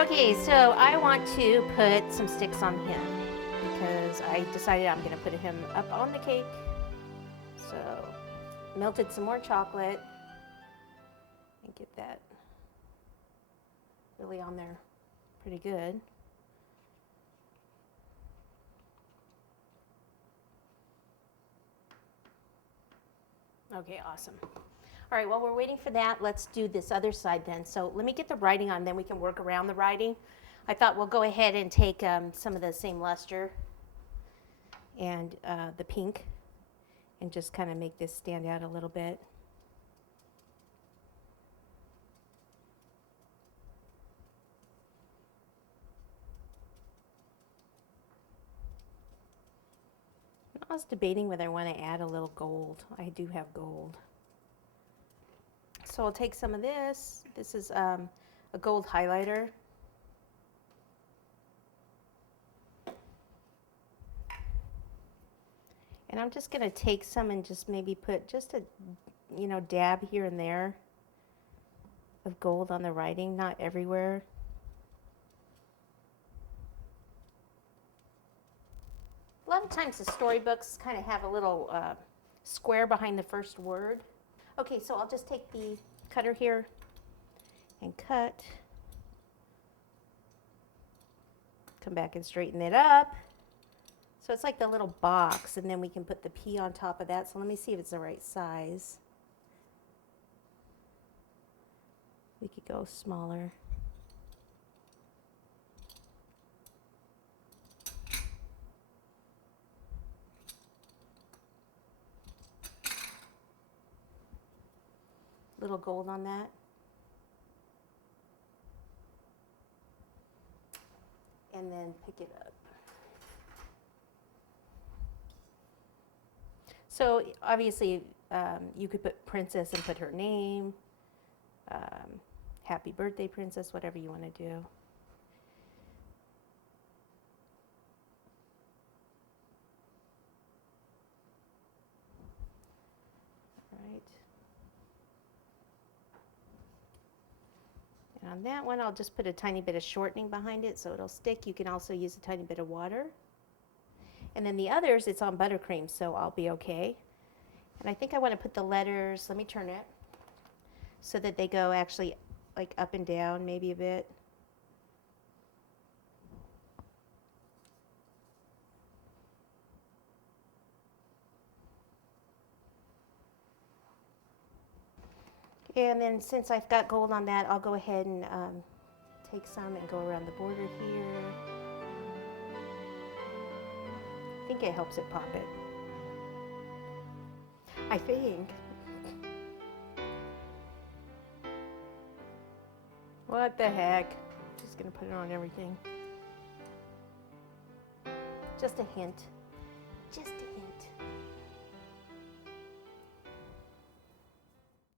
Okay, so I want to put some sticks on him because I decided I'm going to put him up on the cake. So, melted some more chocolate and get that really on there pretty good. Okay, awesome. All right, while we're waiting for that, let's do this other side then. So let me get the writing on, then we can work around the writing. I thought we'll go ahead and take some of the same luster and the pink and just kind of make this stand out a little bit. I was debating whether I want to add a little gold. I do have gold. So I'll take some of this. This is a gold highlighter. And I'm just going to take some and just maybe put just a, dab here and there of gold on the writing, not everywhere. A lot of times the storybooks kind of have a little square behind the first word. Okay, so I'll just take the cutter here and cut. Come back and straighten it up. So it's like the little box, and then we can put the P on top of that. So let me see if it's the right size. We could go smaller. Little gold on that. And then pick it up. So obviously you could put princess and put her name, happy birthday princess, whatever you want to do. All right. And on that one, I'll just put a tiny bit of shortening behind it so it'll stick. You can also use a tiny bit of water. And then the others, it's on buttercream, so I'll be okay. And I think I want to put the letters, let me turn it, so that they go actually like up and down maybe a bit. And then since I've got gold on that, I'll go ahead and take some and go around the border here. I think it helps it pop it. I think. What the heck? Just gonna put it on everything. Just a hint. Just a hint.